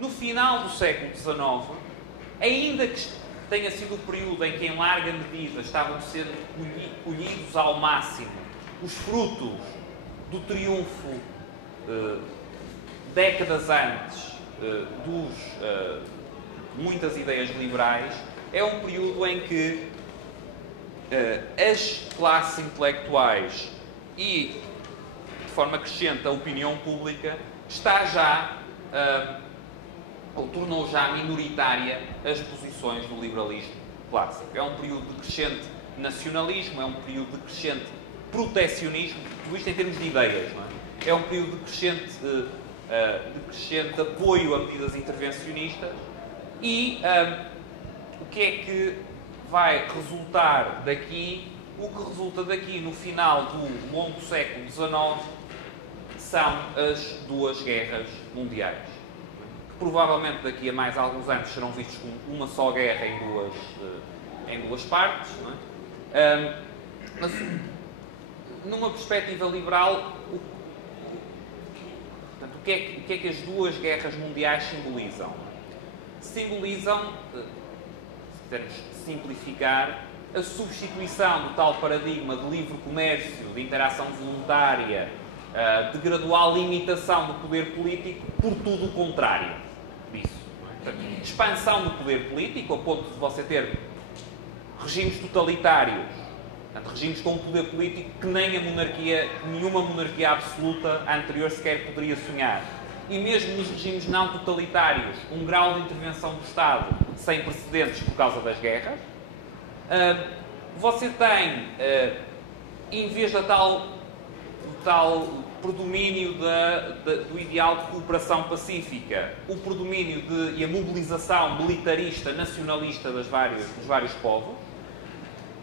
No final do século XIX, ainda que tenha sido o período em que, em larga medida, estavam sendo colhidos ao máximo os frutos do triunfo, décadas antes, muitas ideias liberais, é um período em que as classes intelectuais e, de forma crescente, a opinião pública está já, ou tornou já minoritária as posições do liberalismo clássico. É um período de crescente nacionalismo, é um período de crescente protecionismo, tudo isto em termos de ideias, não é? É um período de crescente apoio a medidas intervencionistas e o que é que vai resultar daqui? O que resulta daqui no final do longo século XIX são as duas guerras mundiais, que provavelmente daqui a mais alguns anos serão vistos como uma só guerra em duas partes, não é? Mas numa perspectiva liberal, portanto, o que é que as duas guerras mundiais simbolizam? Simbolizam, se quisermos simplificar, a substituição do tal paradigma de livre comércio, de interação voluntária, de gradual limitação do poder político, por tudo o contrário disso. Portanto, expansão do poder político, a ponto de você ter regimes totalitários, portanto, regimes com um poder político que nem a monarquia, nenhuma monarquia absoluta anterior sequer poderia sonhar. E mesmo nos regimes não totalitários, um grau de intervenção do Estado sem precedentes por causa das guerras. Você tem, em vez do tal predomínio do ideal de cooperação pacífica, o predomínio e a mobilização militarista, nacionalista dos vários povos.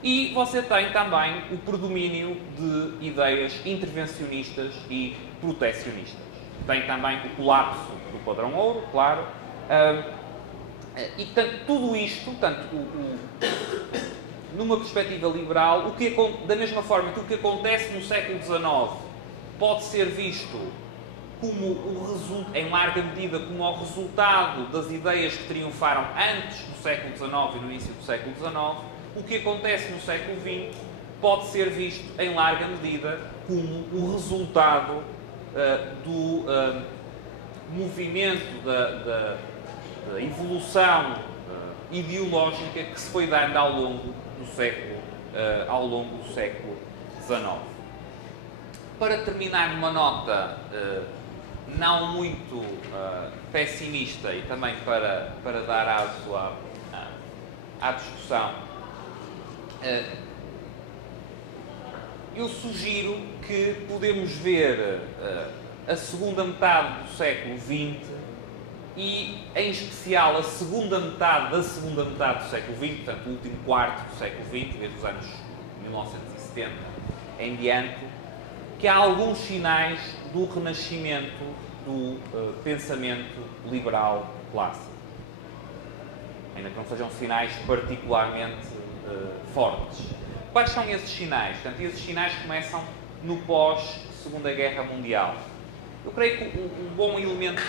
E você tem também o predomínio de ideias intervencionistas e protecionistas. Tem também o colapso do padrão ouro, claro. E tudo isto, numa perspectiva liberal, da mesma forma que o que acontece no século XIX pode ser visto como em larga medida como o resultado das ideias que triunfaram antes do século XIX e no início do século XIX, o que acontece no século XX pode ser visto em larga medida como o resultado do movimento da evolução ideológica que se foi dando ao longo do século XIX. Para terminar numa nota não muito pessimista e também para dar aso à discussão, eu sugiro que podemos ver a segunda metade do século XX e, em especial, a segunda metade da segunda metade do século XX, portanto, o último quarto do século XX, desde os anos 1970 em diante, que há alguns sinais do renascimento do pensamento liberal clássico. Ainda que não sejam sinais particularmente fortes. Quais são esses sinais? Portanto, esses sinais começam no pós-Segunda Guerra Mundial. Eu creio que um bom elemento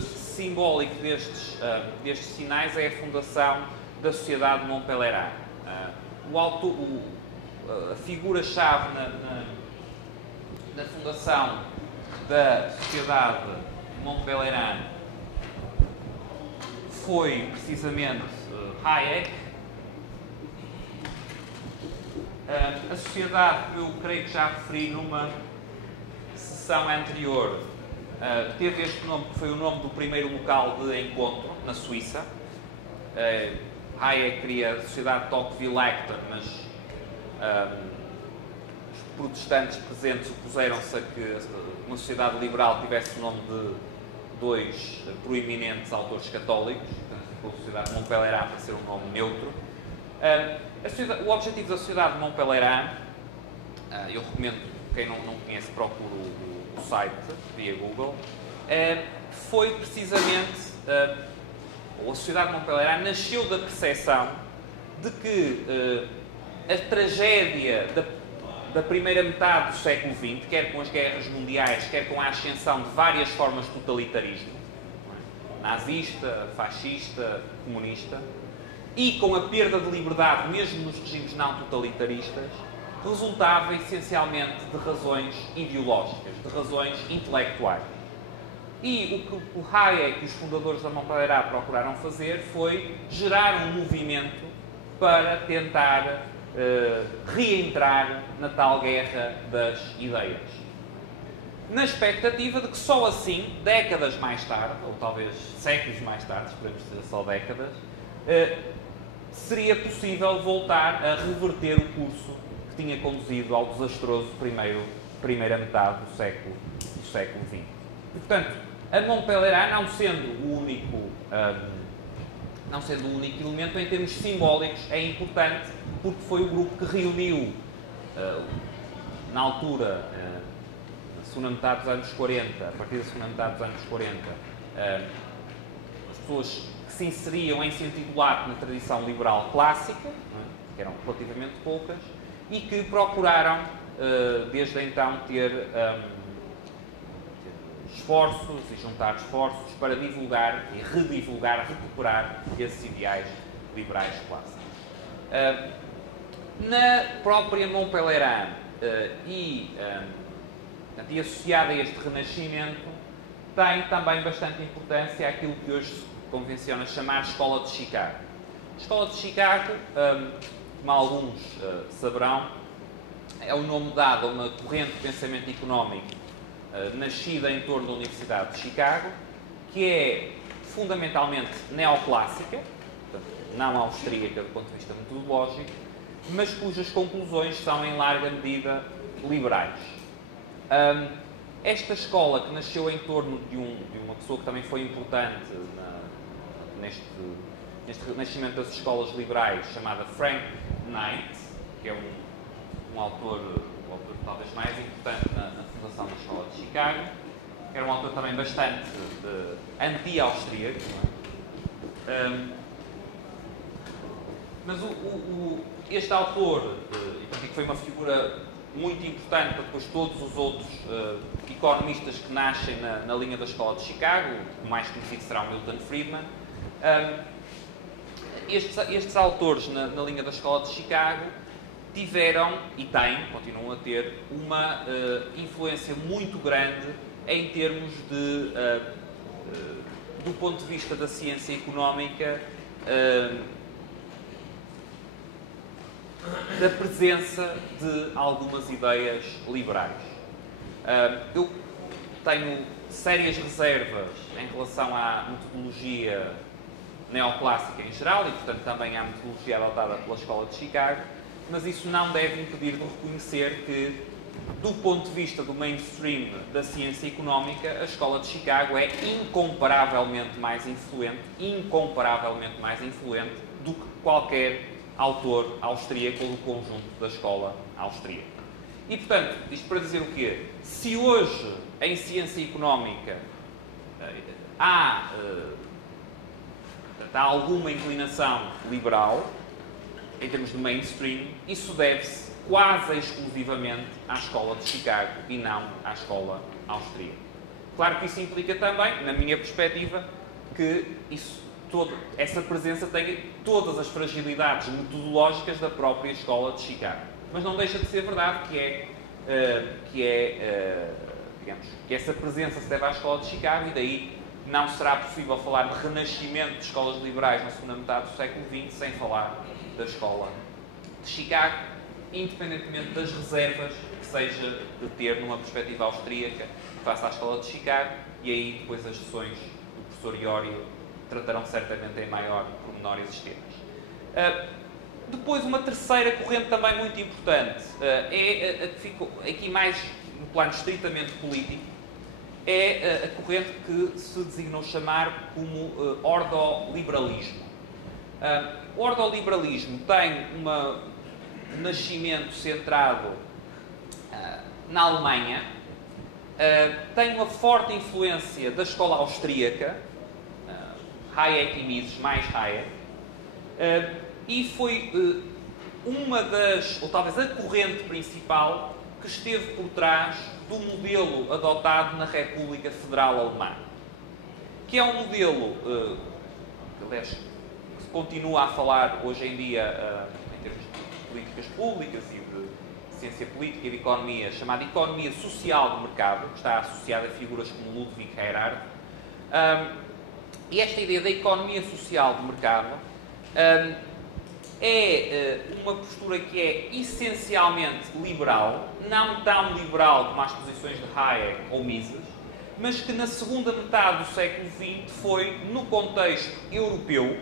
simbólico destes sinais é a fundação da Sociedade de Mont Pelerin. A figura-chave na fundação da Sociedade de Mont Pelerin foi precisamente Hayek. A sociedade, eu creio que já referi numa sessão anterior, teve este nome, que foi o nome do primeiro local de encontro na Suíça. Hayek queria a Sociedade de Tocqueville-Acton, mas os protestantes presentes opuseram-se a que uma sociedade liberal tivesse o nome de dois proeminentes autores católicos. Portanto, a Sociedade de Mont Pelerin para ser um nome neutro. O objetivo da Sociedade de Mont Pelerin, eu recomendo, quem não conhece, procure o site via Google, foi precisamente, a Sociedade de Mont Pelerin nasceu da percepção de que a tragédia da primeira metade do século XX, quer com as guerras mundiais, quer com a ascensão de várias formas de totalitarismo, nazista, fascista, comunista, e com a perda de liberdade, mesmo nos regimes não totalitaristas, resultava essencialmente de razões ideológicas, de razões intelectuais. E o que o Hayek e os fundadores da Mont Pelerin procuraram fazer foi gerar um movimento para tentar reentrar na tal guerra das ideias. Na expectativa de que só assim, décadas mais tarde, ou talvez séculos mais tarde, esperemos que seja só décadas, seria possível voltar a reverter o curso que tinha conduzido ao desastroso primeira metade do século XX. E, portanto, a Mont Pelerin, não sendo o único elemento, em termos simbólicos, é importante porque foi o grupo que reuniu, na altura, na segunda metade dos anos 40, a partir da segunda metade dos anos 40, as pessoas que se inseriam em sentido lato na tradição liberal clássica, que eram relativamente poucas, e que procuraram, desde então, ter esforços e juntar esforços para divulgar e redivulgar, recuperar esses ideais liberais clássicos. Na própria Mont Pelerin e associada a este renascimento, tem também bastante importância aquilo que hoje se convenciona chamar Escola de Chicago. A Escola de Chicago, como alguns saberão, é o nome dado a uma corrente de pensamento económico nascida em torno da Universidade de Chicago, que é fundamentalmente neoclássica, portanto, não austríaca do ponto de vista metodológico, mas cujas conclusões são em larga medida liberais. Esta escola, que nasceu em torno de uma pessoa que também foi importante neste renascimento das escolas liberais, chamada Frank Knight, que é um autor talvez mais importante na fundação da Escola de Chicago. Era um autor também bastante anti-austríaco. Mas este autor, que foi uma figura muito importante para depois todos os outros economistas que nascem na linha da Escola de Chicago, o mais conhecido será o Milton Friedman. Estes autores na linha da Escola de Chicago tiveram, e continuam a ter, uma influência muito grande em termos do ponto de vista da ciência económica, da presença de algumas ideias liberais. Eu tenho sérias reservas em relação à metodologia neoclássica em geral e, portanto, também à metodologia adotada pela Escola de Chicago, mas isso não deve impedir de reconhecer que, do ponto de vista do mainstream da ciência económica, a Escola de Chicago é incomparavelmente mais influente do que qualquer autor austríaco ou do conjunto da escola austríaca. E, portanto, isto para dizer o quê? Se hoje, em ciência económica, há alguma inclinação liberal, em termos de mainstream, isso deve-se quase exclusivamente à Escola de Chicago e não à Escola austríaca. Claro que isso implica também, na minha perspectiva, que essa presença tem todas as fragilidades metodológicas da própria Escola de Chicago. Mas não deixa de ser verdade digamos, que essa presença se deve à Escola de Chicago e daí não será possível falar de renascimento de escolas liberais na segunda metade do século XX sem falar da Escola de Chicago, independentemente das reservas que seja de ter numa perspectiva austríaca face à Escola de Chicago, e aí depois as sessões do professor Iorio tratarão certamente em maior pormenor esses temas. Depois, uma terceira corrente também muito importante, é a que ficou aqui mais no plano estritamente político, é a corrente que se designou chamar como ordoliberalismo. O ordoliberalismo tem um nascimento centrado na Alemanha, tem uma forte influência da escola austríaca, Hayek e Mises, mais Hayek, e foi uma das, ou talvez a corrente principal, que esteve por trás do modelo adotado na República Federal Alemã. que é um modelo, aliás, que se continua a falar hoje em dia em termos de políticas públicas e de ciência política e de economia, chamada economia social de mercado, que está associada a figuras como Ludwig Erhard. E esta ideia da economia social de mercado é uma postura que é essencialmente liberal, não tão liberal como as posições de Hayek ou Mises, mas que na segunda metade do século XX foi, no contexto europeu,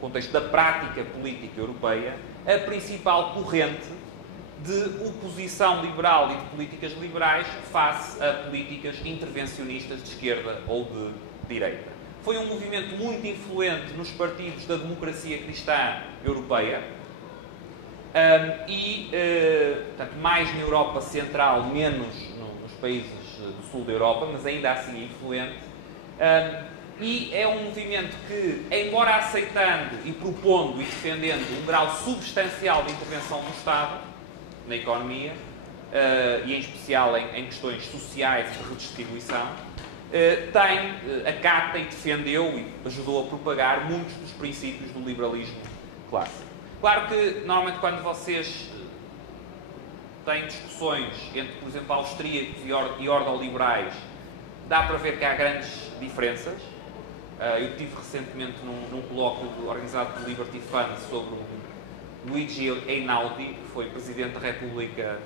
contexto da prática política europeia, a principal corrente de oposição liberal e de políticas liberais face a políticas intervencionistas de esquerda ou de direita. Foi um movimento muito influente nos partidos da democracia cristã europeia portanto, mais na Europa Central, menos nos países do sul da Europa, mas ainda assim influente. E é um movimento que, embora aceitando e propondo e defendendo um grau substancial de intervenção do Estado na economia, e em especial em questões sociais e de redistribuição, acata e defendeu e ajudou a propagar muitos dos princípios do liberalismo clássico. Claro que, normalmente, quando vocês têm discussões entre, por exemplo, austríacos e ordoliberais, dá para ver que há grandes diferenças. Eu estive recentemente num colóquio organizado pelo Liberty Fund sobre o Luigi Einaudi, que foi Presidente da República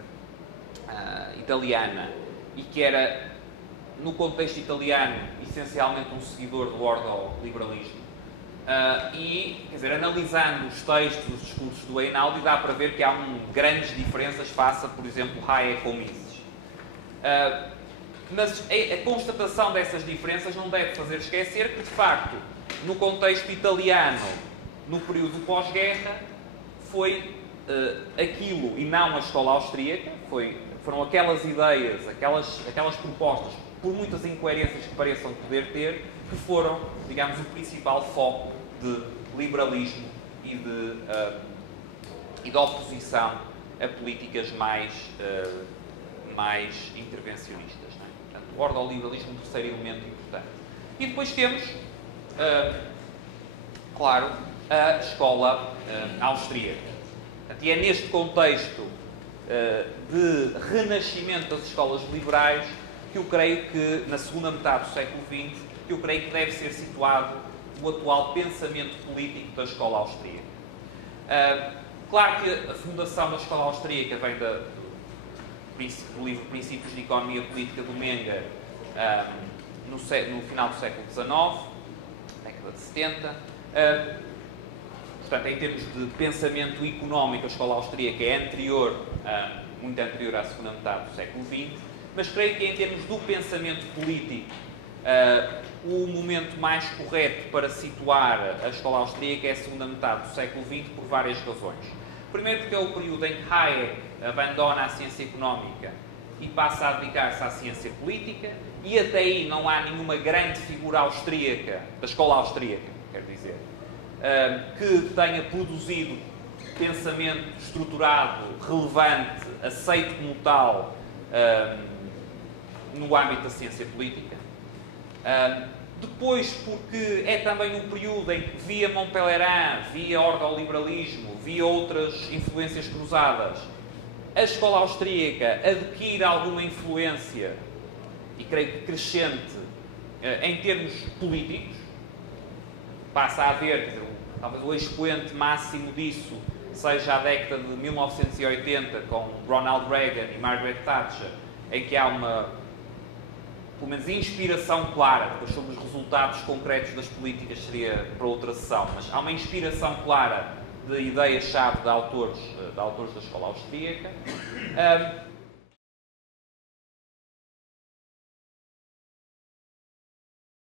Italiana e que era, no contexto italiano, essencialmente um seguidor do ordoliberalismo. E, quer dizer, analisando os textos, os discursos do Einaudi, dá para ver que há grandes diferenças face a, por exemplo, Hayek ou Mises. Mas a constatação dessas diferenças não deve fazer esquecer que, de facto, no contexto italiano, no período pós-guerra, foi aquilo, e não a escola austríaca, foram aquelas ideias, aquelas propostas, por muitas incoerências que pareçam poder ter, que foram, digamos, o principal foco de liberalismo e de oposição a políticas mais intervencionistas. Não é? Portanto, o ordoliberalismo é um terceiro elemento importante. E depois temos, claro, a escola austríaca. Portanto, e é neste contexto de renascimento das escolas liberais que eu creio que, na segunda metade do século XX, que eu creio que deve ser situado o atual pensamento político da escola austríaca. Claro que a fundação da escola austríaca vem do livro Princípios de Economia Política do Menger, no final do século XIX, década de 70. Portanto, em termos de pensamento económico, a escola austríaca é muito anterior à segunda metade do século XX, mas creio que em termos do pensamento político, o momento mais correto para situar a escola austríaca é a segunda metade do século XX por várias razões. Primeiro porque é o período em que Hayek abandona a ciência económica e passa a dedicar-se à ciência política, e até aí não há nenhuma grande figura austríaca, da escola austríaca, quero dizer, que tenha produzido pensamento estruturado, relevante, aceito como tal, no âmbito da ciência política. Depois, porque é também um período em que, via Montpellier, via ordoliberalismo, via outras influências cruzadas, a escola austríaca adquire alguma influência, e creio que crescente, em termos políticos. Passa a haver, quer dizer, talvez o expoente máximo disso seja a década de 1980, com Ronald Reagan e Margaret Thatcher, em que há pelo menos, inspiração clara. Depois, sobre os resultados concretos das políticas seria para outra sessão, mas há uma inspiração clara de ideias-chave de autores da escola austríaca.